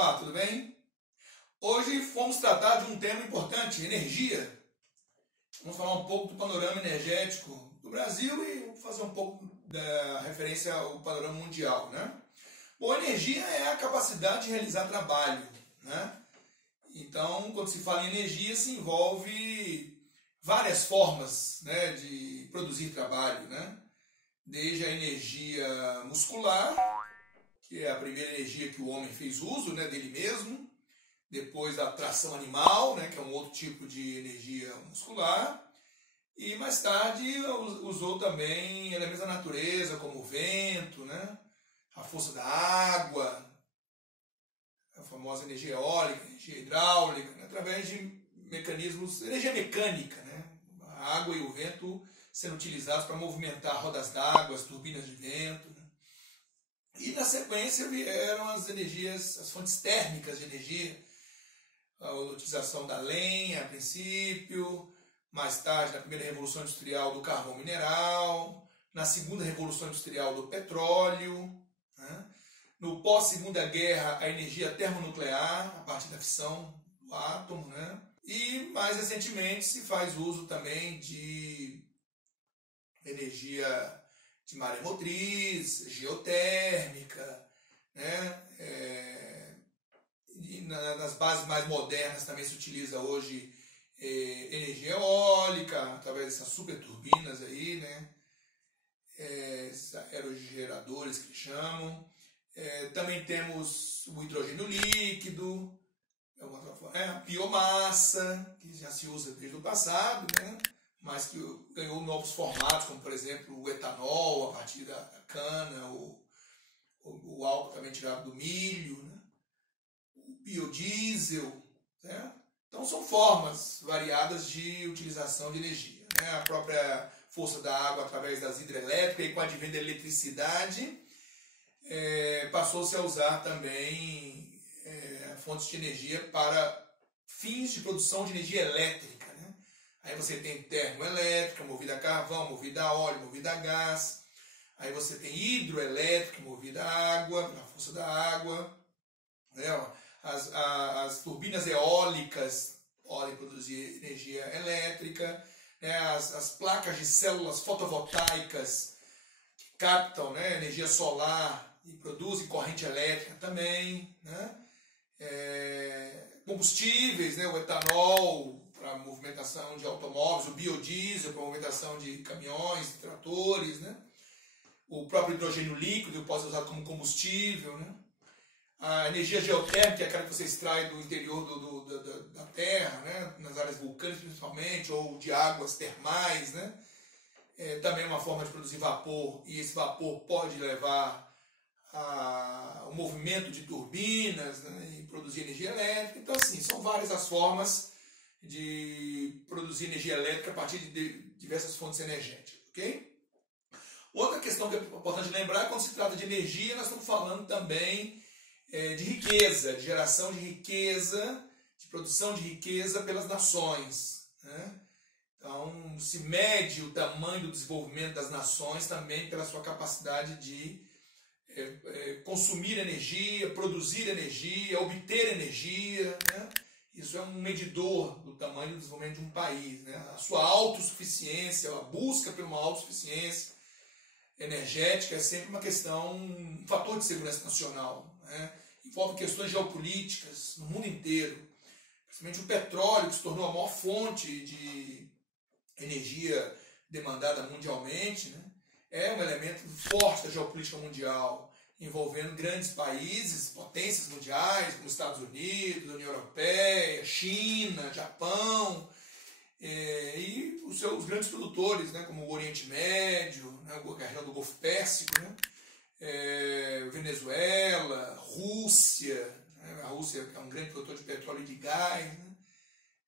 Olá, tudo bem? Hoje vamos tratar de um tema importante, energia. Vamos falar um pouco do panorama energético do Brasil e fazer um pouco da referência ao panorama mundial, né? Bom, energia é a capacidade de realizar trabalho, né? Então, quando se fala em energia, se envolve várias formas, né, de produzir trabalho, né? Desde a energia muscular, que é a primeira energia que o homem fez uso, né, dele mesmo. Depois a tração animal, né, que é um outro tipo de energia muscular. E mais tarde usou também elementos da natureza, como o vento, né, a força da água, a famosa energia eólica, energia hidráulica, né, através de mecanismos, energia mecânica, né, a água e o vento sendo utilizados para movimentar rodas d'água, as turbinas de vento. Né. E na sequência vieram as energias, as fontes térmicas de energia, a utilização da lenha a princípio, mais tarde na primeira revolução industrial do carvão mineral, na segunda revolução industrial do petróleo, né? No pós-segunda guerra a energia termonuclear, a partir da fissão do átomo, né? E mais recentemente se faz uso também de energia de maré motriz, geotérmica, né? E nas bases mais modernas também se utiliza hoje energia eólica, através dessas super turbinas aí, né? Esses aerogeradores que chamam. Também temos o hidrogênio líquido, a biomassa, que já se usa desde o passado, né? Mas que ganhou novos formatos, como por exemplo o etanol, a partir da cana, o álcool também tirado do milho, né? Biodiesel, né? Então são formas variadas de utilização de energia, né? A própria força da água através das hidrelétricas e com a advento da eletricidade passou-se a usar também fontes de energia para fins de produção de energia elétrica, né? Aí você tem termoelétrica, movida a carvão, movida a óleo, movida a gás. Aí você tem hidroelétrica, movida a água, a força da água, né? As turbinas eólicas podem produzir energia elétrica, né? As placas de células fotovoltaicas que captam, né, energia solar e produzem corrente elétrica também, né? Combustíveis, né? O etanol para movimentação de automóveis, o biodiesel para movimentação de caminhões, tratores, né? O próprio hidrogênio líquido pode ser usado como combustível, né? A energia geotérmica, que é aquela que você extrai do interior da Terra, né? Nas áreas vulcânicas principalmente, ou de águas termais, né? Também é uma forma de produzir vapor, e esse vapor pode levar ao movimento de turbinas, né? E produzir energia elétrica. Então, assim, são várias as formas de produzir energia elétrica a partir de diversas fontes energéticas, ok? Outra questão que é importante lembrar é que quando se trata de energia, nós estamos falando também de riqueza, de geração de riqueza, de produção de riqueza pelas nações, né? Então, se mede o tamanho do desenvolvimento das nações também pela sua capacidade de consumir energia, produzir energia, obter energia, né? Isso é um medidor do tamanho do desenvolvimento de um país, né? A sua autossuficiência, a busca por uma autossuficiência energética é sempre uma questão, um fator de segurança nacional, né? Envolve questões geopolíticas no mundo inteiro, principalmente o petróleo, que se tornou a maior fonte de energia demandada mundialmente, né? É um elemento forte da geopolítica mundial, envolvendo grandes países, potências mundiais, como Estados Unidos, União Europeia, China, Japão, e os grandes produtores, né, como o Oriente Médio, né, a região do Golfo Pérsico, né, Venezuela, Rússia, né, a Rússia é um grande produtor de petróleo e de gás, né,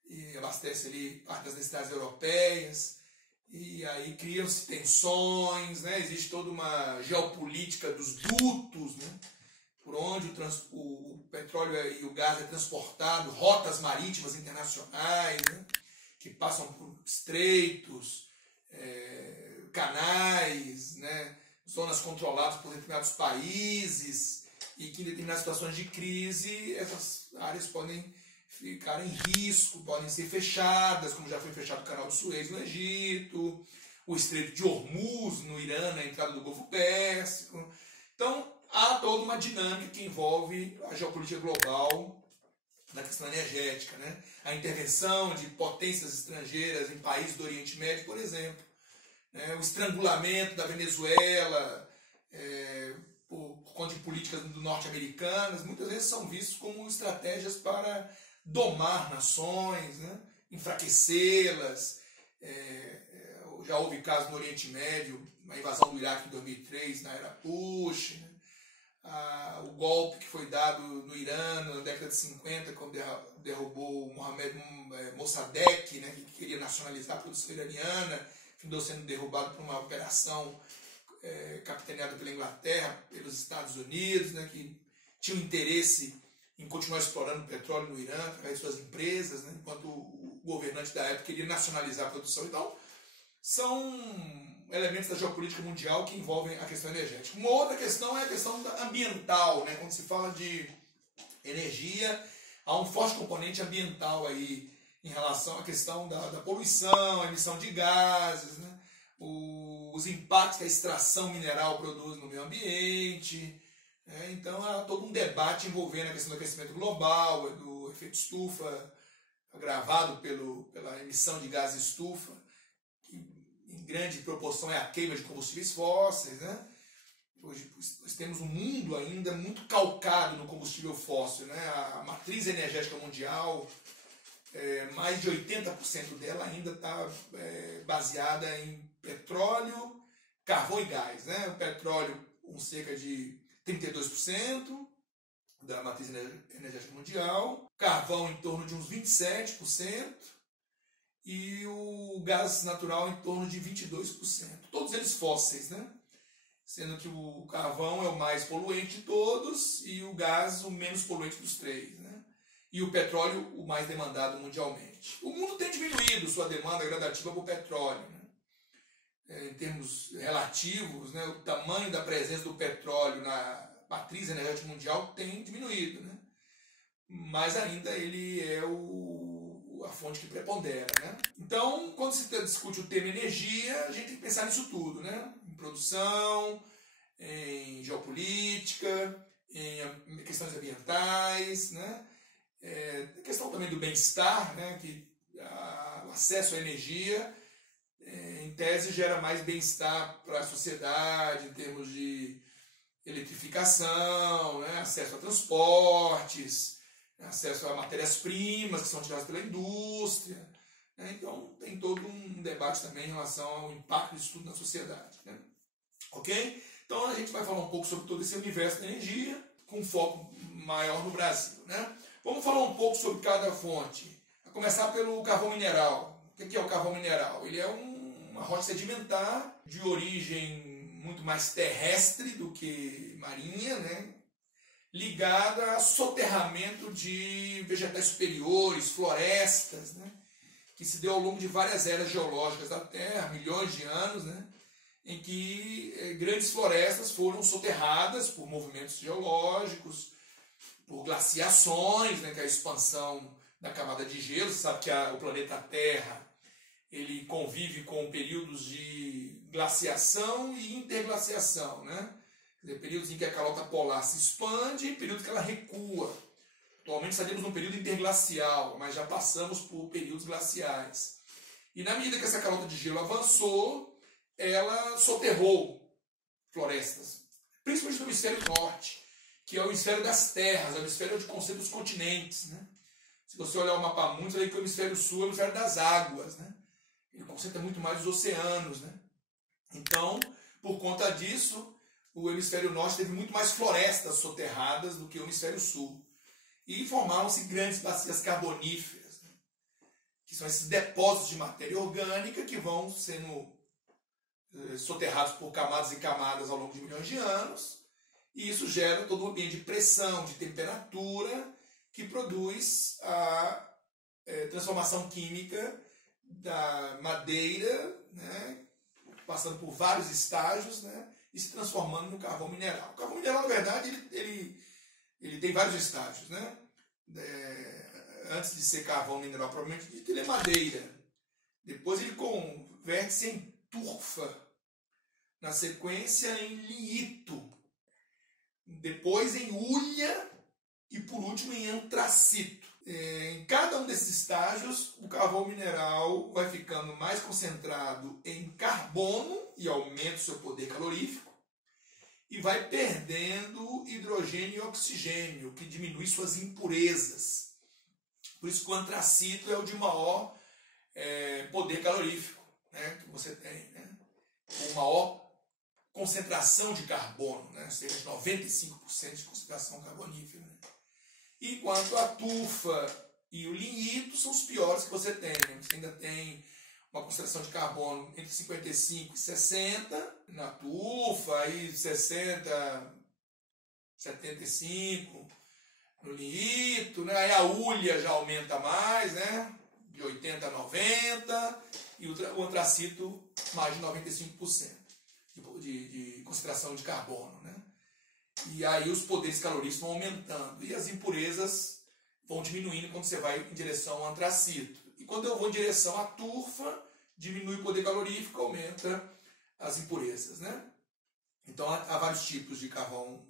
e abastece ali parte das necessidades europeias, e aí criam-se tensões, né, existe toda uma geopolítica dos dutos, né, por onde o petróleo e o gás é transportado, rotas marítimas internacionais, né, que passam por estreitos, canais, né, zonas controladas por determinados países, e que em determinadas situações de crise essas áreas podem ficar em risco, podem ser fechadas, como já foi fechado o Canal do Suez no Egito, o Estreito de Hormuz no Irã, na entrada do Golfo Pérsico. Então, há toda uma dinâmica que envolve a geopolítica global na questão energética, né? A intervenção de potências estrangeiras em países do Oriente Médio, por exemplo, né? O estrangulamento da Venezuela, por conta de políticas norte-americanas, muitas vezes são vistos como estratégias para domar nações, né? Enfraquecê-las. Já houve caso no Oriente Médio, a invasão do Iraque em 2003, na era Bush, né? O golpe que foi dado no Irã na década de 50, quando derrubou o Mohamed Mossadegh, né, que queria nacionalizar a produção iraniana, findou sendo derrubado por uma operação capitaneada pela Inglaterra, pelos Estados Unidos, né, que tinha interesse em continuar explorando petróleo no Irã através de suas empresas, né, enquanto o governante da época queria nacionalizar a produção. Então, são elementos da geopolítica mundial que envolvem a questão energética. Uma outra questão é a questão ambiental, né? Quando se fala de energia, há um forte componente ambiental aí em relação à questão da poluição, a emissão de gases, né? Os impactos que a extração mineral produz no meio ambiente. Então há todo um debate envolvendo a questão do aquecimento global, do efeito estufa agravado pela emissão de gases estufa, em grande proporção é a queima de combustíveis fósseis, né? Hoje nós temos um mundo ainda muito calcado no combustível fóssil, né? A matriz energética mundial, mais de 80% dela ainda está baseada em petróleo, carvão e gás, né? O petróleo com cerca de 32% da matriz energética mundial, carvão em torno de uns 27%, e o gás natural em torno de 22%. Todos eles fósseis, né? Sendo que o carvão é o mais poluente de todos e o gás o menos poluente dos três, né? E o petróleo o mais demandado mundialmente. O mundo tem diminuído sua demanda gradativa por petróleo, né? Em termos relativos, né? O tamanho da presença do petróleo na matriz energética mundial tem diminuído, né? Mas ainda ele é a fonte que prepondera, né? Então, quando se discute o tema energia, a gente tem que pensar nisso tudo, né? Em produção, em geopolítica, em questões ambientais, né? A questão também do bem-estar, né? Que o acesso à energia, em tese, gera mais bem-estar para a sociedade, em termos de eletrificação, né? Acesso a transportes, acesso a matérias-primas que são tiradas pela indústria, né? Então tem todo um debate também em relação ao impacto disso tudo na sociedade, né? Ok? Então a gente vai falar um pouco sobre todo esse universo da energia, com foco maior no Brasil, né? Vamos falar um pouco sobre cada fonte. A começar pelo carvão mineral. O que é o carvão mineral? Ele é uma rocha sedimentar de origem muito mais terrestre do que marinha, né? Ligada a soterramento de vegetais superiores, florestas, né? Que se deu ao longo de várias eras geológicas da Terra, milhões de anos, né? Em que grandes florestas foram soterradas por movimentos geológicos, por glaciações, né? Que é a expansão da camada de gelo. Você sabe que o planeta Terra ele convive com períodos de glaciação e interglaciação, né? Quer dizer, períodos em que a calota polar se expande e períodos que ela recua. Atualmente estaremos num período interglacial, mas já passamos por períodos glaciais. E na medida que essa calota de gelo avançou, ela soterrou florestas, principalmente no hemisfério norte, que é o hemisfério das terras, é o hemisfério onde concentram os continentes, né? Se você olhar o mapa mundo, você vai ver que o hemisfério sul é o hemisfério das águas, né? Ele concentra muito mais os oceanos, né? Então, por conta disso, o hemisfério norte teve muito mais florestas soterradas do que o hemisfério sul. E formaram-se grandes bacias carboníferas, né? Que são esses depósitos de matéria orgânica que vão sendo soterrados por camadas e camadas ao longo de milhões de anos. E isso gera todo um ambiente de pressão, de temperatura, que produz a transformação química da madeira, né? Passando por vários estágios, né? E se transformando no carvão mineral. O carvão mineral, na verdade, ele ele tem vários estágios, né? Antes de ser carvão mineral propriamente dito, ele é madeira. Depois ele converte-se em turfa. Na sequência em lignito. Depois em hulha e por último em antracito. Em cada um desses estágios, o carvão mineral vai ficando mais concentrado em carbono e aumenta o seu poder calorífico e vai perdendo hidrogênio e oxigênio, que diminui suas impurezas. Por isso que o antracito é o de maior poder calorífico, né, que você tem, né, com maior concentração de carbono, né, cerca de 95% de concentração carbonífera. Né? Enquanto a tufa e o lignito são os piores que você tem. Né? Você ainda tem uma concentração de carbono entre 55 e 60 na tufa, aí 60, 75 no lignito, né? Aí a hulha já aumenta mais, né? De 80 a 90, e o antracito mais de 95% de concentração de carbono, né? E aí os poderes caloríficos vão aumentando e as impurezas vão diminuindo quando você vai em direção ao antracito. E quando eu vou em direção à turfa, diminui o poder calorífico, aumenta as impurezas, né? Então há vários tipos de carvão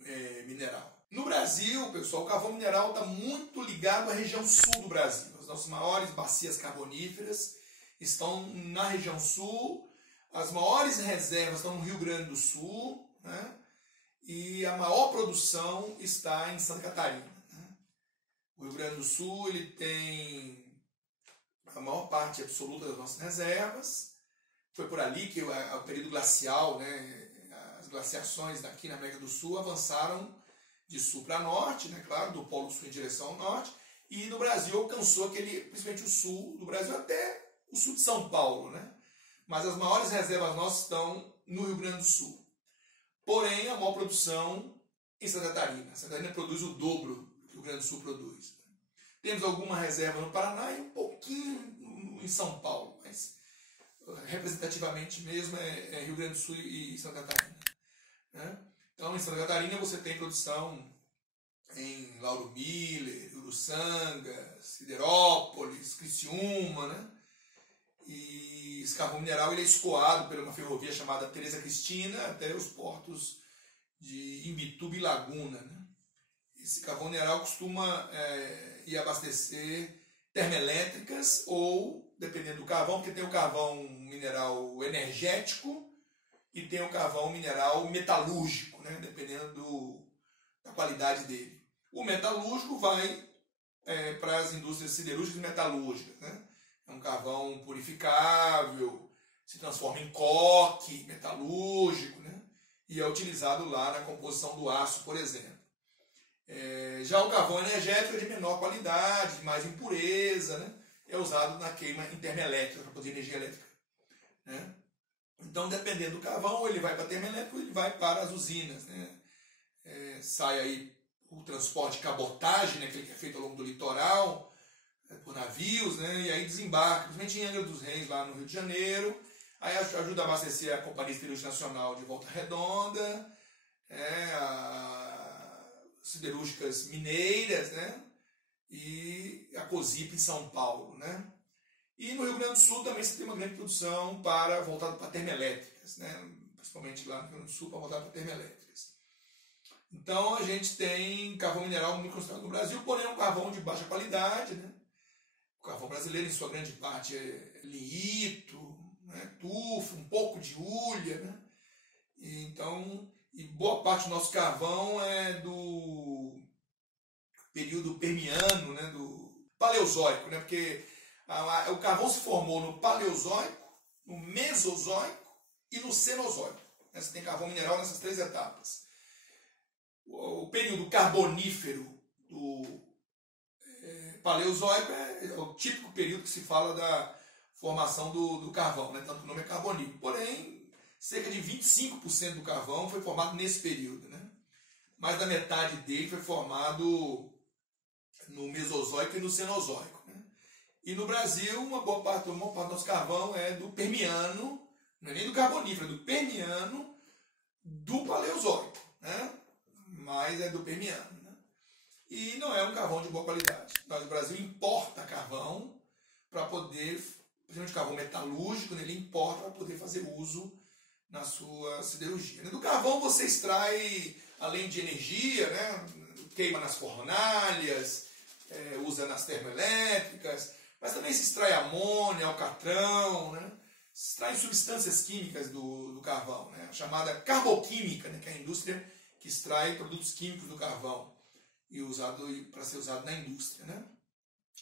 mineral. No Brasil, pessoal, o carvão mineral está muito ligado à região sul do Brasil. As nossas maiores bacias carboníferas estão na região sul, as maiores reservas estão no Rio Grande do Sul, né? E a maior produção está em Santa Catarina. Né? O Rio Grande do Sul ele tem a maior parte absoluta das nossas reservas. Foi por ali que o período glacial, né, as glaciações daqui na América do Sul avançaram de sul para norte, né, claro, do Polo Sul em direção ao norte, e no Brasil alcançou principalmente o sul do Brasil até o sul de São Paulo. Né? Mas as maiores reservas nossas estão no Rio Grande do Sul. Porém, a maior produção em Santa Catarina. Santa Catarina produz o dobro do que o Rio Grande do Sul produz. Temos alguma reserva no Paraná e um pouquinho em São Paulo, mas representativamente mesmo é Rio Grande do Sul e Santa Catarina. Né? Então, em Santa Catarina você tem produção em Lauro Miller, Uruçanga, Siderópolis, Criciúma, né? E esse carvão mineral ele é escoado por uma ferrovia chamada Teresa Cristina até os portos de Imbituba e Laguna. Né? Esse carvão mineral costuma ir abastecer termoelétricas ou, dependendo do carvão, porque tem o carvão mineral energético e tem o carvão mineral metalúrgico, né? Dependendo da qualidade dele. O metalúrgico vai para as indústrias siderúrgicas e metalúrgicas. Né? É um carvão purificável, se transforma em coque metalúrgico, né? E é utilizado lá na composição do aço, por exemplo. Já o carvão energético é de menor qualidade, de mais impureza, né? É usado na queima em termoelétrica, para produzir energia elétrica. Né? Então, dependendo do carvão, ele vai para termoelétrico, ele vai para as usinas. Né? Sai aí o transporte de cabotagem, né? Aquele que é feito ao longo do litoral, por navios, né? E aí desembarca, principalmente em Angra dos Reis, lá no Rio de Janeiro. Aí ajuda a abastecer a Companhia Siderúrgica Nacional de Volta Redonda, siderúrgicas mineiras, né? E a COSIP em São Paulo. Né? E no Rio Grande do Sul também você tem uma grande produção voltada para termoelétricas, né? Principalmente lá no Rio Grande do Sul, para voltar para termoelétricas. Então a gente tem carvão mineral muito concentrado no Brasil, porém é um carvão de baixa qualidade. Né? O carvão brasileiro, em sua grande parte, é lignito, né? Tufo, um pouco de hulha. Né? E boa parte do nosso carvão é do período permiano, né? Do paleozoico, né? Porque o carvão se formou no paleozoico, no mesozoico e no cenozoico. Né? Você tem carvão mineral nessas três etapas. O período carbonífero do paleozoico é o típico período que se fala da formação do carvão, né? Tanto que o nome é carbonífero. Porém, cerca de 25% do carvão foi formado nesse período. Né? Mais da metade dele foi formado no Mesozoico e no Cenozoico. Né? E no Brasil, uma boa parte do nosso carvão é do Permiano, não é nem do Carbonífero, é do Permiano, do Paleozoico. Né? Mas é do Permiano. Né? e não é um carvão de boa qualidade. Mas o Brasil importa carvão para poder, principalmente carvão metalúrgico, ele importa para poder fazer uso na sua siderurgia. Do carvão você extrai, além de energia, né, queima nas fornalhas, usa nas termoelétricas, mas também se extrai amônia, alcatrão, né, se extrai substâncias químicas do carvão, né, chamada carboquímica, né, que é a indústria que extrai produtos químicos do carvão e para ser usado na indústria, né?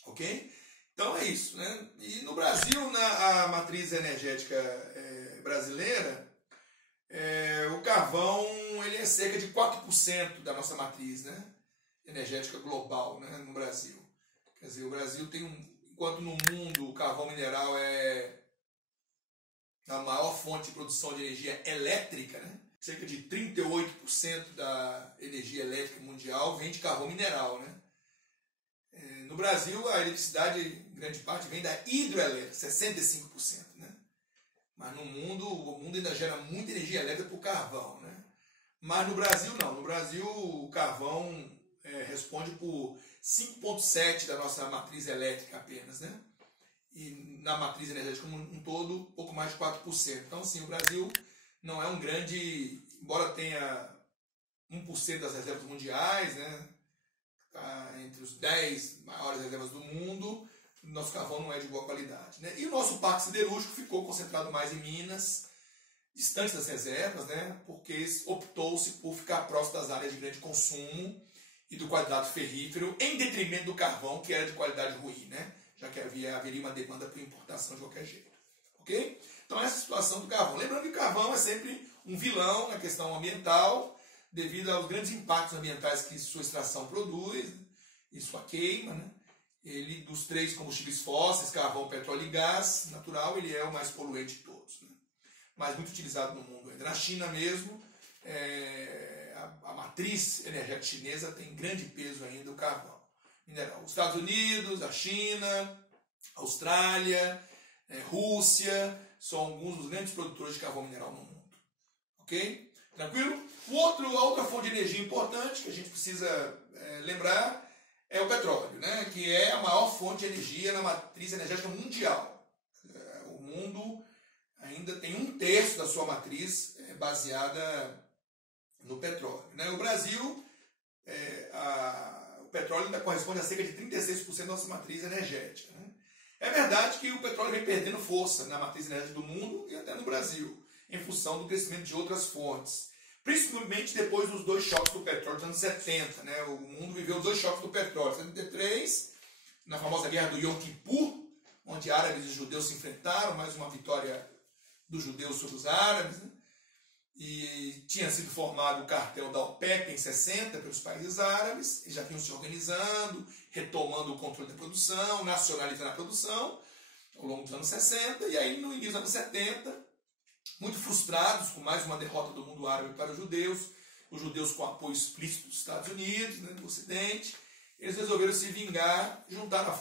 Ok? Então é isso, né? E no Brasil, a matriz energética brasileira, o carvão ele é cerca de 4% da nossa matriz, né, energética global, né, no Brasil. Quer dizer, o Brasil tem enquanto no mundo o carvão mineral é a maior fonte de produção de energia elétrica, né? Cerca de 38% da energia elétrica mundial vem de carvão mineral, né? No Brasil, a eletricidade, em grande parte, vem da hidroelétrica, 65%, né? Mas no mundo, o mundo ainda gera muita energia elétrica por carvão, né? Mas no Brasil, não. No Brasil, o carvão responde por 5,7% da nossa matriz elétrica apenas, né? E na matriz energética como um todo, pouco mais de 4%. Então, sim, o Brasil não é um grande, embora tenha 1% das reservas mundiais, né, tá entre os 10 maiores reservas do mundo, nosso carvão não é de boa qualidade, né? E o nosso parque siderúrgico ficou concentrado mais em Minas, distante das reservas, né, porque optou-se por ficar próximo das áreas de grande consumo e do qualidade ferrífero, em detrimento do carvão, que era de qualidade ruim, né, já que haveria uma demanda por importação de qualquer jeito. Ok? Então essa é a situação do carvão. Lembrando que o carvão é sempre um vilão na questão ambiental, devido aos grandes impactos ambientais que sua extração produz, né, e sua queima, né? Ele, dos 3 combustíveis fósseis, carvão, petróleo e gás natural, ele é o mais poluente de todos, né? Mas muito utilizado no mundo ainda. Na China mesmo, a matriz energética chinesa tem grande peso ainda o carvão mineral. Os Estados Unidos, a China, a Austrália, Rússia, são alguns dos grandes produtores de carvão mineral no mundo. Ok? Tranquilo? A outra fonte de energia importante que a gente precisa lembrar é o petróleo, né? Que é a maior fonte de energia na matriz energética mundial. O mundo ainda tem 1/3 da sua matriz baseada no petróleo, né? O Brasil, o petróleo ainda corresponde a cerca de 36% da nossa matriz energética, né? É verdade que o petróleo vem perdendo força na matriz energética do mundo e até no Brasil, em função do crescimento de outras fontes. Principalmente depois dos 2 choques do petróleo dos anos 70. Né? O mundo viveu 2 choques do petróleo. Em 73, na famosa guerra do Yom Kippur, onde árabes e judeus se enfrentaram, mais uma vitória dos judeus sobre os árabes. Né? E tinha sido formado o cartel da OPEP em 60 pelos países árabes, e já vinham se organizando, retomando o controle da produção, nacionalizando a produção ao longo dos anos 60. E aí, no início dos anos 70, muito frustrados com mais uma derrota do mundo árabe para os judeus com apoio explícito dos Estados Unidos, né, do Ocidente, eles resolveram se vingar, juntar a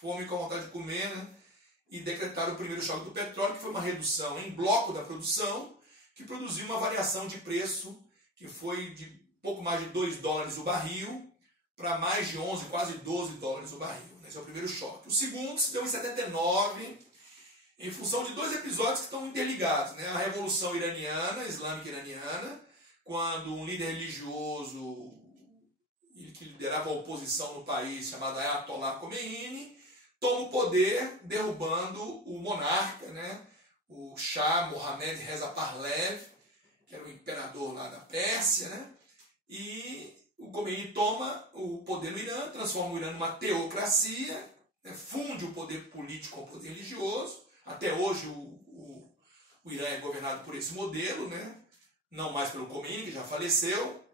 fome com a vontade de comer, né, e decretaram o primeiro choque do petróleo, que foi uma redução em bloco da produção, que produziu uma variação de preço que foi de pouco mais de $2 o barril para mais de 11, quase $12 o barril. Esse é o primeiro choque. O segundo se deu em 79, em função de 2 episódios que estão interligados, né? A Revolução Iraniana, Islâmica Iraniana, quando um líder religioso que liderava a oposição no país, chamado Ayatollah Khomeini, toma o poder, derrubando o monarca, né? O Shah Mohammad Reza Pahlavi, que era o imperador lá da Pérsia, né? E o Khomeini toma o poder no Irã, transforma o Irã numa teocracia, né? Funde o poder político com o poder religioso. Até hoje o Irã é governado por esse modelo, né? Não mais pelo Khomeini, que já faleceu.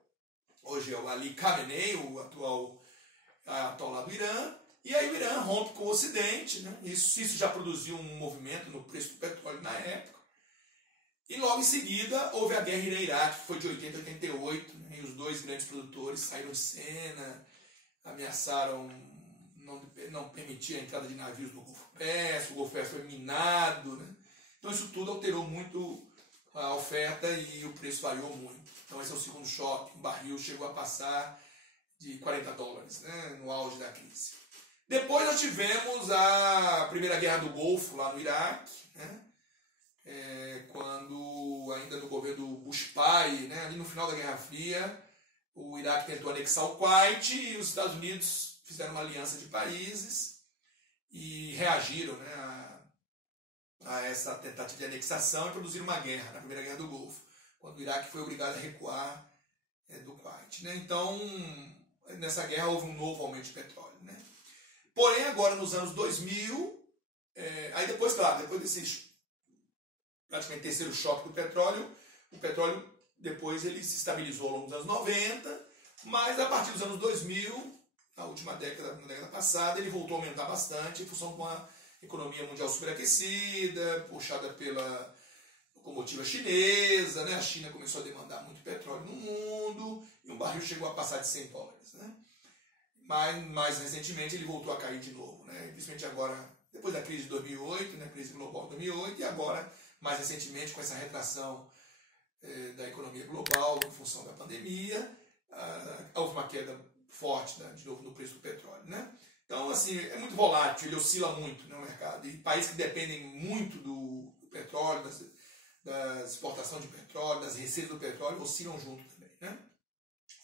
Hoje é o Ali Khamenei, o atual Ayatollah do Irã. E aí o Irã rompe com o Ocidente, né? Isso já produziu um movimento no preço do petróleo na época. E logo em seguida houve a guerra Irã-Iraque, que foi de 80 a 88, né? E os 2 grandes produtores saíram de cena, ameaçaram não permitir a entrada de navios no Golfo Pérsico, o Golfo Pérsico foi minado, né? Então isso tudo alterou muito a oferta e o preço variou muito. Então esse é o segundo choque. O barril chegou a passar de 40 dólares, né, no auge da crise. Depois nós tivemos a Primeira Guerra do Golfo, lá no Iraque, né, quando, ainda no governo Bush pai, né, ali no final da Guerra Fria, o Iraque tentou anexar o Kuwait e os Estados Unidos fizeram uma aliança de países e reagiram, né, a essa tentativa de anexação e produziram uma guerra, na Primeira Guerra do Golfo, quando o Iraque foi obrigado a recuar do Kuwait, né? Então, nessa guerra houve um novo aumento de petróleo, né? Porém, agora nos anos 2000, aí depois, claro, depois desse praticamente terceiro choque do petróleo, o petróleo depois ele se estabilizou ao longo dos anos 90, mas a partir dos anos 2000, na última década, na década passada, ele voltou a aumentar bastante em função de uma economia mundial superaquecida, puxada pela locomotiva chinesa, né? A China começou a demandar muito petróleo no mundo e um barril chegou a passar de 100 dólares, né? Mas mais recentemente ele voltou a cair de novo, né? Principalmente agora, depois da crise de 2008, né? Crise global de 2008, e agora, mais recentemente, com essa retração da economia global em função da pandemia, houve uma queda forte, né, de novo no preço do petróleo, né? Então, assim, é muito volátil, ele oscila muito, né, no mercado. E países que dependem muito do petróleo, da exportação de petróleo, das receitas do petróleo, oscilam junto também, né?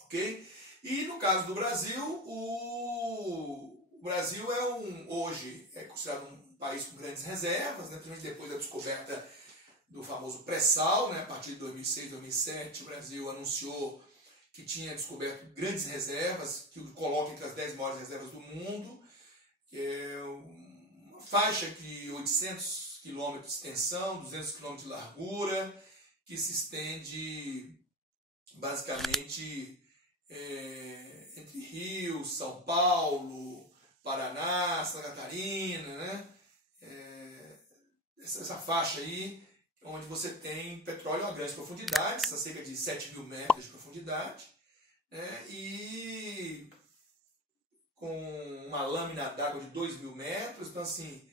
Ok? E no caso do Brasil, o Brasil hoje é considerado um país com grandes reservas, né, principalmente depois da descoberta do famoso pré-sal, né, a partir de 2006, 2007, o Brasil anunciou que tinha descoberto grandes reservas, que o coloca entre as 10 maiores reservas do mundo, que é uma faixa de 800 quilômetros de extensão, 200 quilômetros de largura, que se estende basicamente entre Rio, São Paulo, Paraná, Santa Catarina, né? Essa faixa aí, onde você tem petróleo a grandes profundidades, a cerca de 7.000 metros de profundidade, né? E com uma lâmina d'água de 2.000 metros, então assim,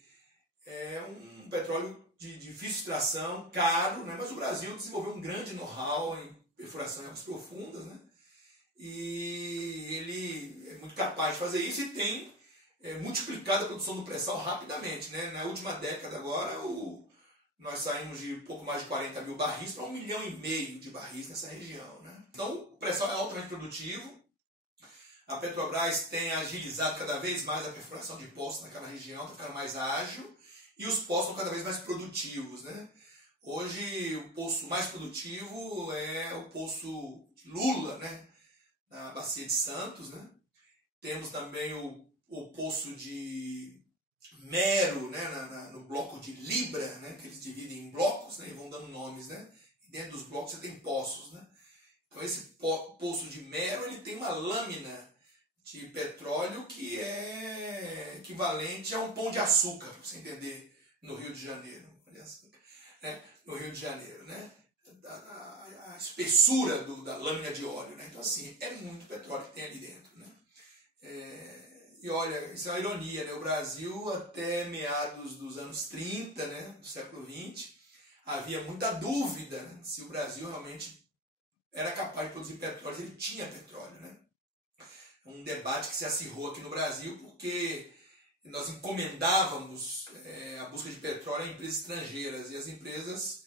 é um petróleo de difícil extração, caro, né? Mas o Brasil desenvolveu um grande know-how em perfuração em águas profundas, né? E ele é muito capaz de fazer isso e tem multiplicado a produção do pré-sal rapidamente, né? Na última década agora, nós saímos de pouco mais de 40 mil barris para 1,5 milhão de barris nessa região, né? Então, o pré-sal é altamente produtivo. A Petrobras tem agilizado cada vez mais a perfuração de poços naquela região, está ficando mais ágil, e os poços estão cada vez mais produtivos, né? Hoje, o poço mais produtivo é o poço de Lula, né? Na Bacia de Santos, né? Temos também o poço de Mero, né? No bloco de Libra, né? Que eles dividem em blocos, né? E vão dando nomes, né? E dentro dos blocos você tem poços, né? Então esse poço de Mero, ele tem uma lâmina de petróleo que é equivalente a um pão de açúcar, para você entender, no Rio de Janeiro. Pão de açúcar, né? No Rio de Janeiro, né? A espessura da lâmina de óleo, né? Então assim, é muito petróleo que tem ali dentro, né? E olha, isso é uma ironia, né? O Brasil, até meados dos anos 30, né? Do século XX, havia muita dúvida, né? Se o Brasil realmente era capaz de produzir petróleo, se ele tinha petróleo, né? Um debate que se acirrou aqui no Brasil, porque nós encomendávamos a busca de petróleo a empresas estrangeiras, e as empresas,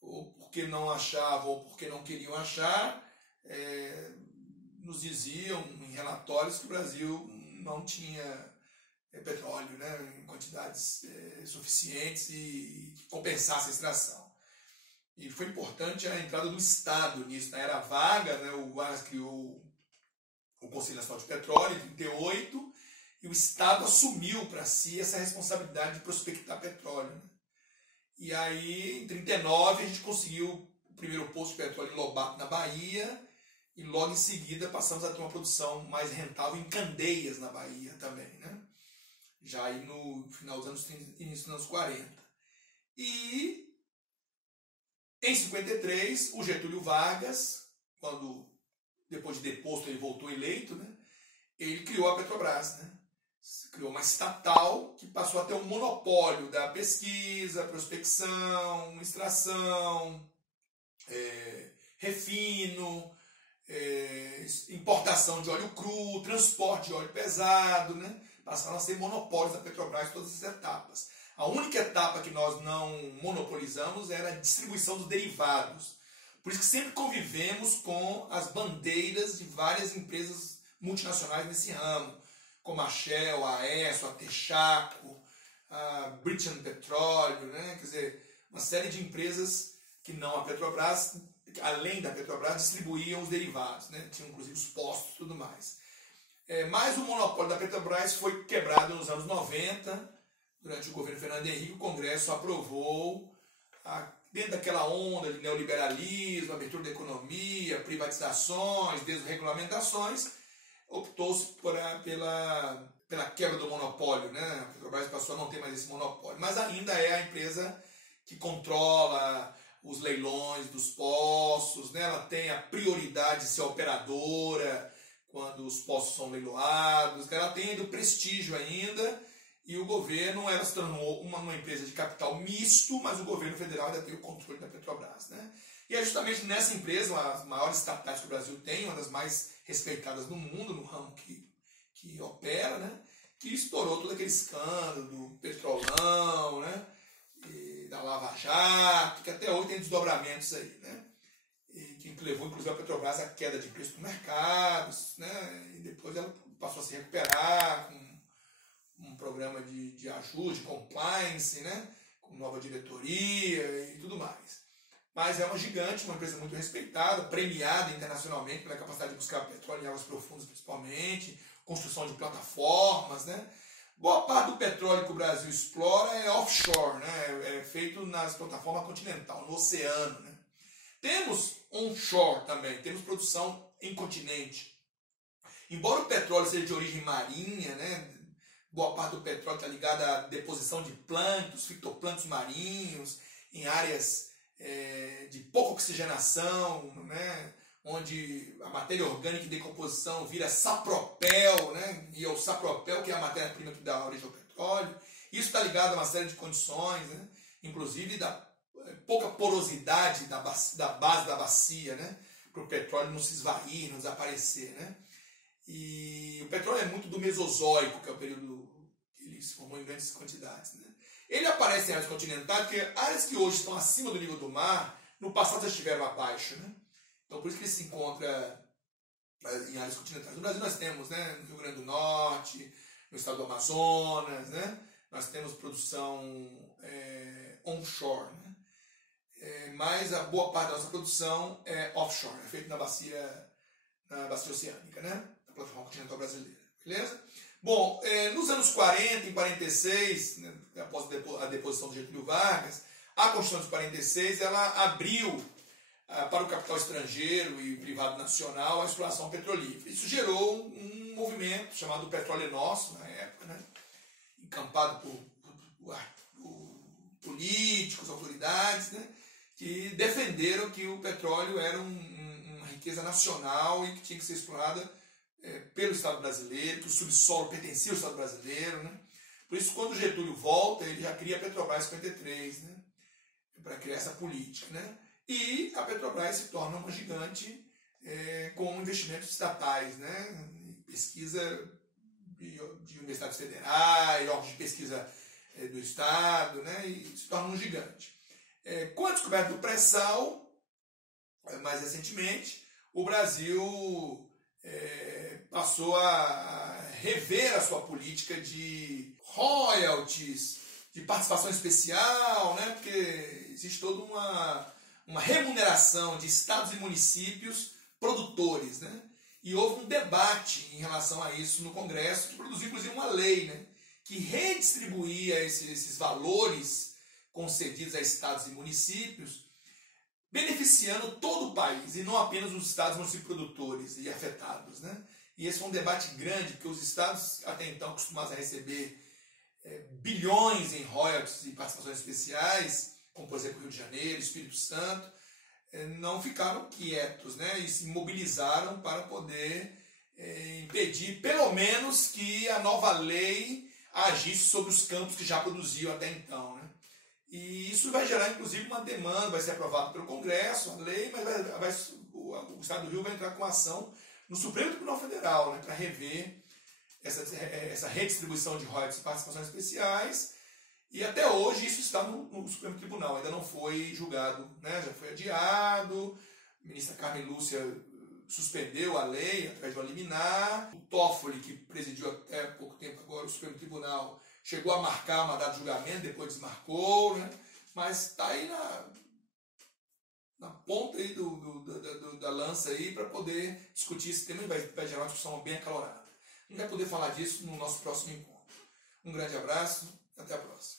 ou porque não achavam, ou porque não queriam achar, nos diziam em relatórios que o Brasil não tinha petróleo, né, em quantidades suficientes e que compensasse a extração. E foi importante a entrada do Estado nisso. Na era Vargas, né, o Vargas criou o Conselho Nacional de Petróleo em 1938, e o Estado assumiu para si essa responsabilidade de prospectar petróleo, né? E aí, em 1939, a gente conseguiu o primeiro poço de petróleo em Lobato, na Bahia, e logo em seguida passamos a ter uma produção mais rentável em Candeias, na Bahia também, né? Já aí no final dos anos 30, início dos anos 40. E em 53, o Getúlio Vargas, quando depois de deposto ele voltou eleito, né? Ele criou a Petrobras, né? Criou uma estatal que passou a ter um monopólio da pesquisa, prospecção, extração, refino, importação de óleo cru, transporte de óleo pesado, né? Passaram a ser monopólios da Petrobras em todas as etapas. A única etapa que nós não monopolizamos era a distribuição dos derivados. Por isso que sempre convivemos com as bandeiras de várias empresas multinacionais nesse ramo, como a Shell, a Esso, a Texaco, a British Petroleum, né? Quer dizer, uma série de empresas que não a Petrobras, além da Petrobras, distribuíam os derivados, né? Tinham inclusive os postos e tudo mais. Mas o monopólio da Petrobras foi quebrado nos anos 90, durante o governo Fernando Henrique. O Congresso aprovou, dentro daquela onda de neoliberalismo, abertura da economia, privatizações, desregulamentações, optou-se pela quebra do monopólio, né? A Petrobras passou a não ter mais esse monopólio, mas ainda é a empresa que controla os leilões dos poços, né? Ela tem a prioridade de ser operadora quando os poços são leiloados, ela tem ainda o prestígio ainda, e o governo, ela se tornou uma empresa de capital misto, mas o governo federal ainda tem o controle da Petrobras, né? E é justamente nessa empresa, uma das maiores estatais que o Brasil tem, uma das mais respeitadas no mundo, no ramo que opera, né? Que estourou todo aquele escândalo do Petrolão, né? E da Lava Jato, que até hoje tem desdobramentos aí, né? E que levou inclusive a Petrobras à queda de preço do mercado, né? E depois ela passou a se recuperar com um programa de ajuste, compliance, né? Com nova diretoria e tudo mais. Mas é uma gigante, uma empresa muito respeitada, premiada internacionalmente pela capacidade de buscar petróleo em águas profundas principalmente, construção de plataformas, né? Boa parte do petróleo que o Brasil explora é offshore, né? É feito nas plataformas continental, no oceano, né? Temos onshore também, temos produção em continente. Embora o petróleo seja de origem marinha, né? Boa parte do petróleo está ligada à deposição de plânctons, fitoplânctons marinhos, em áreas de pouca oxigenação, né? Onde a matéria orgânica em decomposição vira sapropel, né? E é o sapropel que é a matéria-prima que dá origem ao petróleo. Isso está ligado a uma série de condições, né? Inclusive da pouca porosidade da base da bacia, né? Para o petróleo não se esvair, não desaparecer, né? E o petróleo é muito do Mesozoico, que é o período que ele se formou em grandes quantidades, né? Ele aparece em áreas continentais, porque áreas que hoje estão acima do nível do mar, no passado já estiveram abaixo, né? Então por isso que ele se encontra em áreas continentais. No Brasil nós temos, né, no Rio Grande do Norte, no estado do Amazonas, né? Nós temos produção onshore, né? Mas a boa parte da nossa produção é offshore, é feita na bacia oceânica, né? Na plataforma continental brasileira, beleza? Bom, nos anos 40 e 46, né, após a deposição do Getúlio Vargas, a Constituição de 46 ela abriu para o capital estrangeiro e privado nacional a exploração petrolífera. Isso gerou um movimento chamado Petróleo é Nosso, na época, né? Encampado por políticos, autoridades, né? Que defenderam que o petróleo era uma riqueza nacional e que tinha que ser explorada pelo Estado brasileiro, que o subsolo pertencia ao Estado brasileiro, né? Por isso, quando o Getúlio volta, ele já cria a Petrobras em 53, né? Para criar essa política, né? E a Petrobras se torna uma gigante com investimentos estatais, né? Pesquisa de universidades federais, órgãos de pesquisa do Estado, né? E se torna um gigante. Com a descoberta do pré-sal, mais recentemente, o Brasil passou a rever a sua política de royalties, de participação especial, né? Porque existe toda uma remuneração de estados e municípios produtores, né? E houve um debate em relação a isso no Congresso, que produziu inclusive uma lei, né? Que redistribuía esses valores concedidos a estados e municípios, beneficiando todo o país, e não apenas os estados e municípios produtores e afetados, né? E esse foi um debate grande, porque os estados até então acostumados a receber bilhões em royalties e participações especiais, como por exemplo Rio de Janeiro, Espírito Santo, não ficaram quietos, né? E se mobilizaram para poder impedir, pelo menos, que a nova lei agisse sobre os campos que já produziam até então, né? E isso vai gerar, inclusive, uma demanda, vai ser aprovado pelo Congresso, a lei, mas o Estado do Rio vai entrar com ação no Supremo Tribunal Federal, né, para rever essa redistribuição de royalties e participações especiais. E até hoje isso está no Supremo Tribunal, ainda não foi julgado, né, já foi adiado. A ministra Carmen Lúcia suspendeu a lei através de uma liminar. O Toffoli, que presidiu até pouco tempo agora o Supremo Tribunal, chegou a marcar uma data de julgamento, depois desmarcou, né? Mas está aí na ponta aí da lança aí para poder discutir esse tema e vai gerar uma discussão bem acalorada. A gente vai poder falar disso no nosso próximo encontro. Um grande abraço e até a próxima.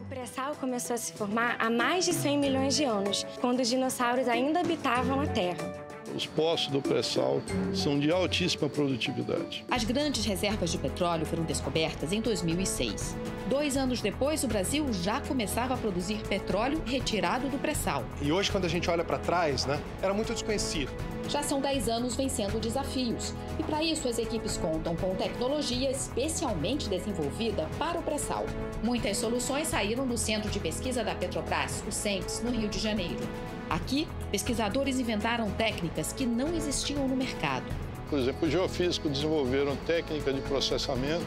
O pré-sal começou a se formar há mais de 100 milhões de anos, quando os dinossauros ainda habitavam a Terra. Os poços do pré-sal são de altíssima produtividade. As grandes reservas de petróleo foram descobertas em 2006. 2 anos depois, o Brasil já começava a produzir petróleo retirado do pré-sal. E hoje, quando a gente olha para trás, né, era muito desconhecido. Já são 10 anos vencendo desafios. E para isso, as equipes contam com tecnologia especialmente desenvolvida para o pré-sal. Muitas soluções saíram do Centro de Pesquisa da Petrobras, o CENPES, no Rio de Janeiro. Aqui, pesquisadores inventaram técnicas que não existiam no mercado. Por exemplo, os geofísicos desenvolveram técnicas de processamento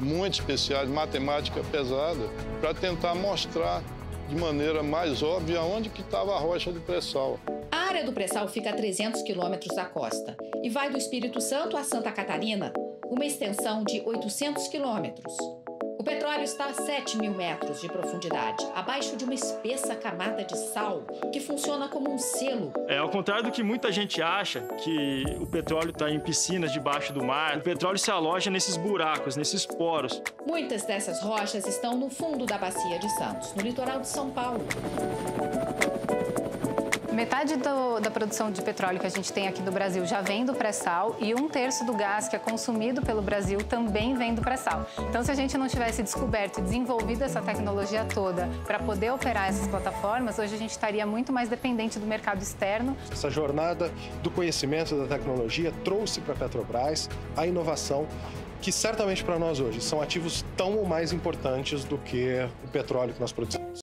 muito especiais, matemática pesada, para tentar mostrar de maneira mais óbvia onde que estava a rocha de pré-sal. A área do pré-sal fica a 300 quilômetros da costa e vai do Espírito Santo a Santa Catarina, uma extensão de 800 quilômetros. O petróleo está a 7.000 metros de profundidade, abaixo de uma espessa camada de sal, que funciona como um selo. Ao contrário do que muita gente acha, que o petróleo está em piscinas debaixo do mar, o petróleo se aloja nesses buracos, nesses poros. Muitas dessas rochas estão no fundo da Bacia de Santos, no litoral de São Paulo. Metade da produção de petróleo que a gente tem aqui do Brasil já vem do pré-sal e 1/3 do gás que é consumido pelo Brasil também vem do pré-sal. Então, se a gente não tivesse descoberto e desenvolvido essa tecnologia toda para poder operar essas plataformas, hoje a gente estaria muito mais dependente do mercado externo. Essa jornada do conhecimento da tecnologia trouxe para a Petrobras a inovação que certamente para nós hoje são ativos tão ou mais importantes do que o petróleo que nós produzimos.